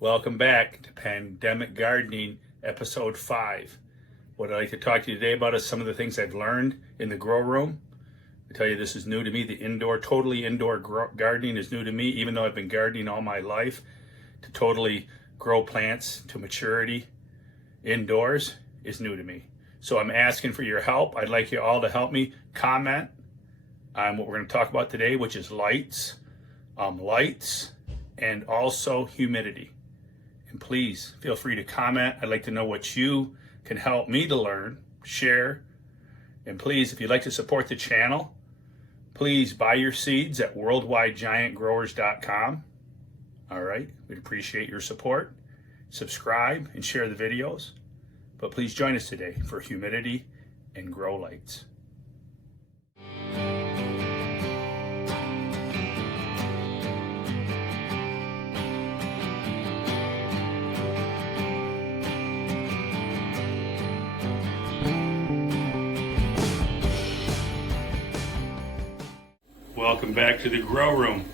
Welcome back to Pandemic Gardening, Episode 5. What I'd like to talk to you today about is some of the things I've learned in the grow room. I tell you, this is new to me. The totally indoor gardening is new to me, even though I've been gardening all my life. To totally grow plants to maturity indoors is new to me. So I'm asking for your help. I'd like you all to help me comment on what we're going to talk about today, which is lights, and also humidity. And please feel free to comment. I'd like to know what you can help me to learn, share. And please, if you'd like to support the channel, please buy your seeds at worldwidegiantgrowers.com. All right, we'd appreciate your support. Subscribe and share the videos. But please join us today for humidity and grow lights. Welcome back to the grow room.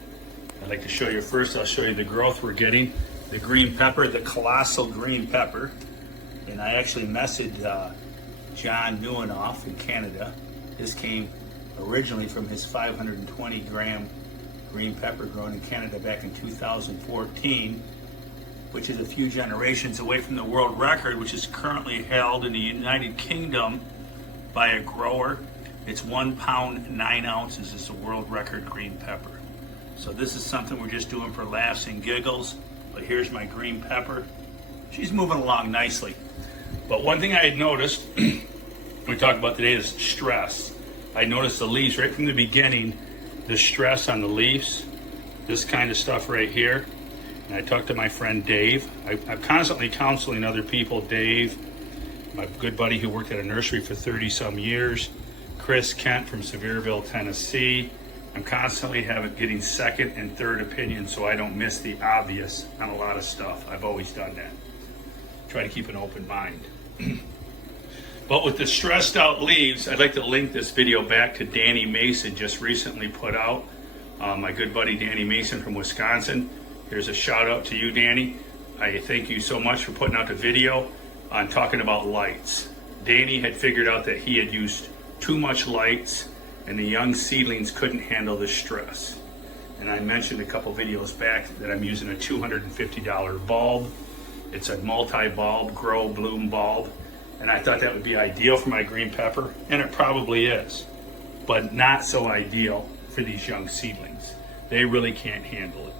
I'd like to show you first, I'll show you the growth we're getting. The green pepper, the colossal green pepper. And I actually messaged John Newenoff in Canada. This came originally from his 520 gram green pepper grown in Canada back in 2014, which is a few generations away from the world record, which is currently held in the United Kingdom by a grower. It's 1 pound, 9 ounces is the world record green pepper. So this is something we're just doing for laughs and giggles. But here's my green pepper. She's moving along nicely. But one thing I had noticed, we talk about today is stress. I noticed the leaves right from the beginning, the stress on the leaves, this kind of stuff right here. And I talked to my friend Dave. I'm constantly counseling other people. Dave, my good buddy who worked at a nursery for 30 some years. Chris Kent from Sevierville, Tennessee. I'm constantly getting second and third opinions so I don't miss the obvious on a lot of stuff. I've always done that. Try to keep an open mind. But with the stressed out leaves, I'd like to link this video back to Danny Mason just recently put out. My good buddy Danny Mason from Wisconsin. Here's a shout out to you, Danny. I thank you so much for putting out the video on talking about lights. Danny had figured out that he had used too much lights and the young seedlings couldn't handle the stress. And I mentioned a couple videos back that I'm using a $250 bulb. It's a multi-bulb grow bloom bulb, and I thought that would be ideal for my green pepper, and it probably is, but not so ideal for these young seedlings. They really can't handle it.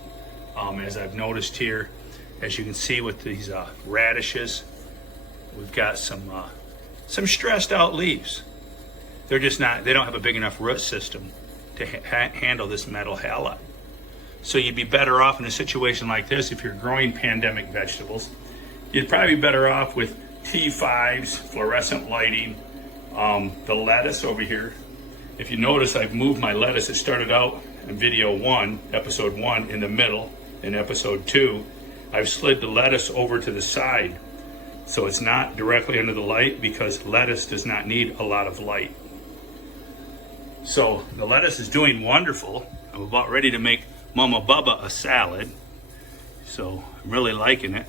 As I've noticed here, as you can see with these radishes, we've got some stressed out leaves. They're just not, they don't have a big enough root system to handle this metal halide. So you'd be better off in a situation like this if you're growing pandemic vegetables. You'd probably be better off with T5s, fluorescent lighting, the lettuce over here. If you notice, I've moved my lettuce. It started out in video 1, episode 1 in the middle. In episode 2, I've slid the lettuce over to the side. So it's not directly under the light because lettuce does not need a lot of light. So the lettuce is doing wonderful. I'm about ready to make Mama Bubba a salad. So I'm really liking it.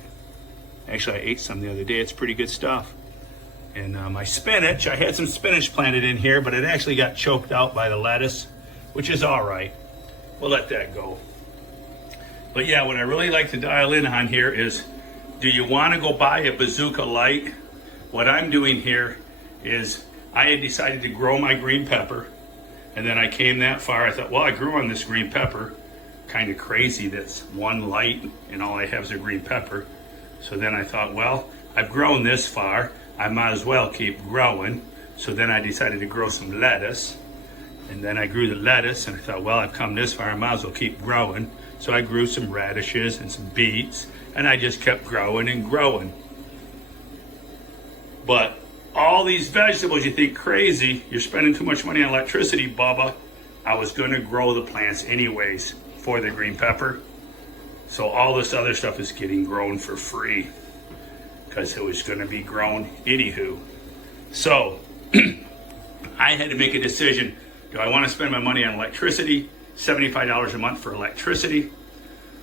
Actually, I ate some the other day. It's pretty good stuff. And my spinach, I had some spinach planted in here, but it actually got choked out by the lettuce, which is all right. We'll let that go. But yeah, what I really like to dial in on here is, do you want to go buy a bazooka light? What I'm doing here is I had decided to grow my green pepper, and then I came that far. I thought, well, I grew on this green pepper. Kind of crazy that's one light and all I have is a green pepper. So then I thought, well, I've grown this far. I might as well keep growing. So then I decided to grow some lettuce. And then I grew the lettuce and I thought, well, I've come this far. I might as well keep growing. So I grew some radishes and some beets. And I just kept growing and growing. But all these vegetables, you think crazy, you're spending too much money on electricity, Bubba. I was going to grow the plants anyways for the green pepper. So all this other stuff is getting grown for free because it was going to be grown anywho. So I had to make a decision. Do I want to spend my money on electricity, $75 a month for electricity,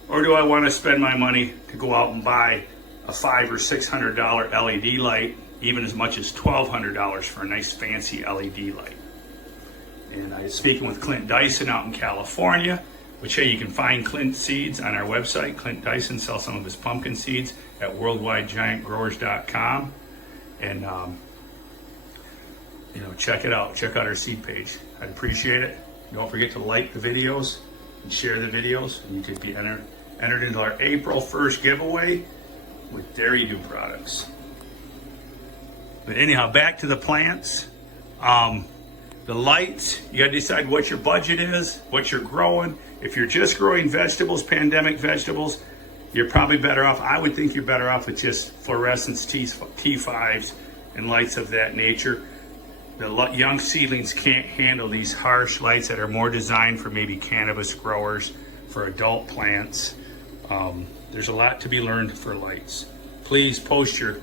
Or do I want to spend my money to go out and buy a $500 or $600 LED light, even as much as $1,200 for a nice fancy LED light? And I was speaking with Clint Dyson out in California, which, hey, you can find Clint seeds on our website. Clint Dyson sells some of his pumpkin seeds at worldwidegiantgrowers.com. And, check it out. Check out our seed page. I'd appreciate it. Don't forget to like the videos and share the videos. And you could be entered into our April 1st giveaway with Dairy Dew products. But anyhow, back to the plants. The lights, you got to decide what your budget is, what you're growing. If you're just growing vegetables, pandemic vegetables, you're probably better off. I would think you're better off with just fluorescence T5s and lights of that nature. The young seedlings can't handle these harsh lights that are more designed for maybe cannabis growers, for adult plants. There's a lot to be learned for lights. Please post your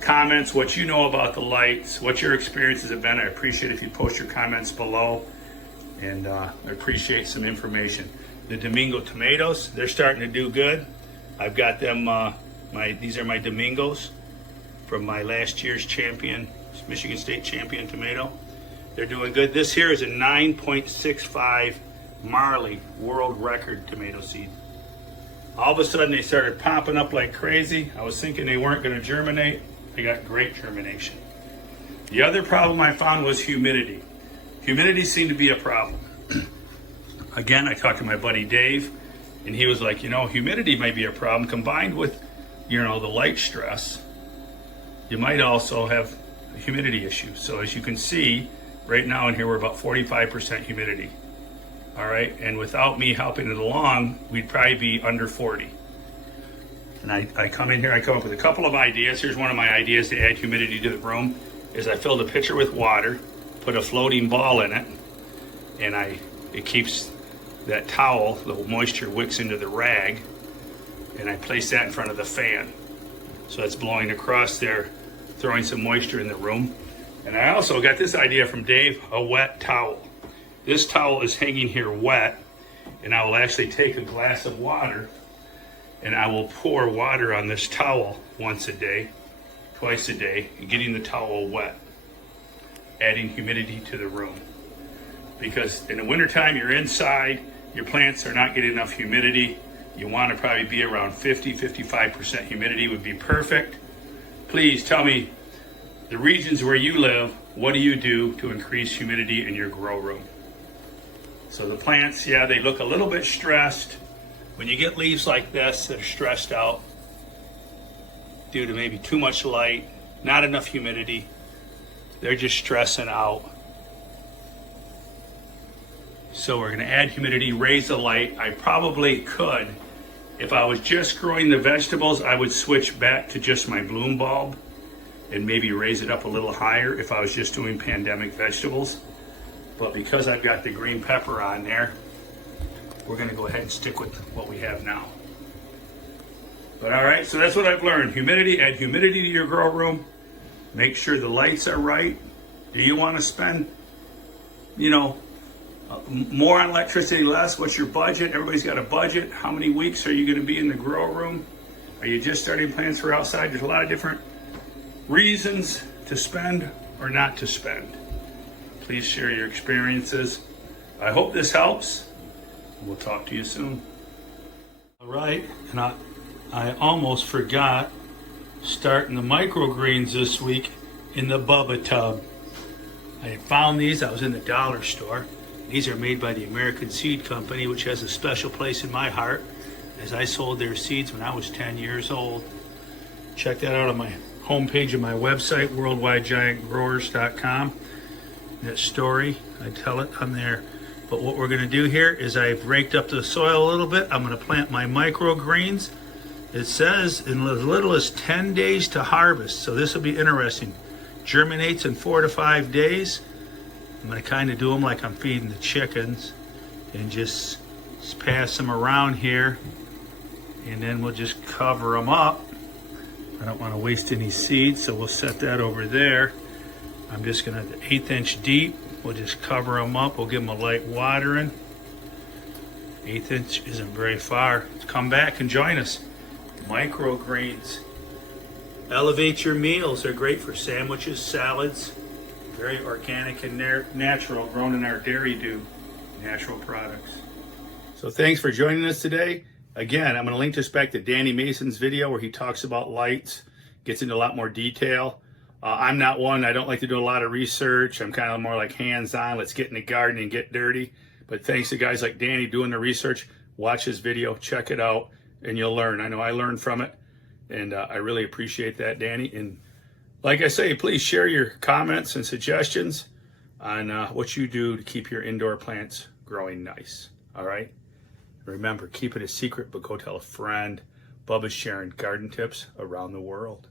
comments, what you know about the lights, what your experiences have been. I appreciate if you post your comments below, and I appreciate some information. The Domingo tomatoes, they're starting to do good. I've got them, these are my Domingos from my last year's champion, Michigan State champion tomato. They're doing good. This here is a 9.65 Marley world record tomato seed. All of a sudden they started popping up like crazy. I was thinking they weren't going to germinate. They got great germination. The other problem I found was humidity. Humidity seemed to be a problem. Again, I talked to my buddy Dave, and he was like, humidity might be a problem combined with, the light stress. You might also have a humidity issue. So as you can see, right now in here, we're about 45% humidity. All right, and without me helping it along, we'd probably be under 40. And I come in here, I come up with a couple of ideas. Here's one of my ideas to add humidity to the room, is I filled a pitcher with water, put a floating ball in it, and it keeps that towel, the moisture wicks into the rag, and I place that in front of the fan. So it's blowing across there, throwing some moisture in the room. And I also got this idea from Dave, a wet towel. This towel is hanging here wet, and I will actually take a glass of water and I will pour water on this towel once a day, twice a day, getting the towel wet, adding humidity to the room. Because in the wintertime, you're inside, your plants are not getting enough humidity. You want to probably be around 50-55% humidity would be perfect. Please tell me, the regions where you live, what do you do to increase humidity in your grow room? So the plants, yeah, they look a little bit stressed. When you get leaves like this that are stressed out due to maybe too much light, not enough humidity, they're just stressing out. So we're gonna add humidity, raise the light. I probably could, if I was just growing the vegetables, I would switch back to just my bloom bulb and maybe raise it up a little higher if I was just doing pandemic vegetables. But because I've got the green pepper on there, we're gonna go ahead and stick with what we have now. But all right, so that's what I've learned. Humidity, add humidity to your grow room. Make sure the lights are right. Do you wanna spend, more on electricity, less? What's your budget? Everybody's got a budget. How many weeks are you gonna be in the grow room? Are you just starting plants for outside? There's a lot of different reasons to spend or not to spend. Please share your experiences. I hope this helps. We'll talk to you soon. All right, and I almost forgot starting the microgreens this week in the Bubba tub. I found these, I was in the dollar store. These are made by the American Seed Company, which has a special place in my heart, as I sold their seeds when I was 10 years old. Check that out on my homepage of my website, worldwidegiantgrowers.com. That story, I tell it on there. But what we're gonna do here is I've raked up the soil a little bit. I'm gonna plant my microgreens. It says in as little as 10 days to harvest, so this will be interesting. Germinates in 4 to 5 days. I'm gonna kind of do them like I'm feeding the chickens and just pass them around here, and then we'll just cover them up. I don't want to waste any seeds, so we'll set that over there. I'm just gonna, 1/8 inch deep, we'll just cover them up. We'll give them a light watering. 1/8 inch isn't very far. Come back and join us. Microgreens. Elevate your meals. They're great for sandwiches, salads. Very organic and natural, grown in our Dairy Dew natural products. So thanks for joining us today. Again, I'm going to link this back to Danny Mason's video where he talks about lights, gets into a lot more detail. I'm not one, I don't like to do a lot of research. I'm kind of more like hands-on. Let's get in the garden and get dirty. But thanks to guys like Danny doing the research. Watch his video, check it out, and you'll learn. I know I learned from it, and I really appreciate that, Danny. And like I say, please share your comments and suggestions on what you do to keep your indoor plants growing nice. All right? Remember, keep it a secret, but go tell a friend. Bubba's sharing garden tips around the world.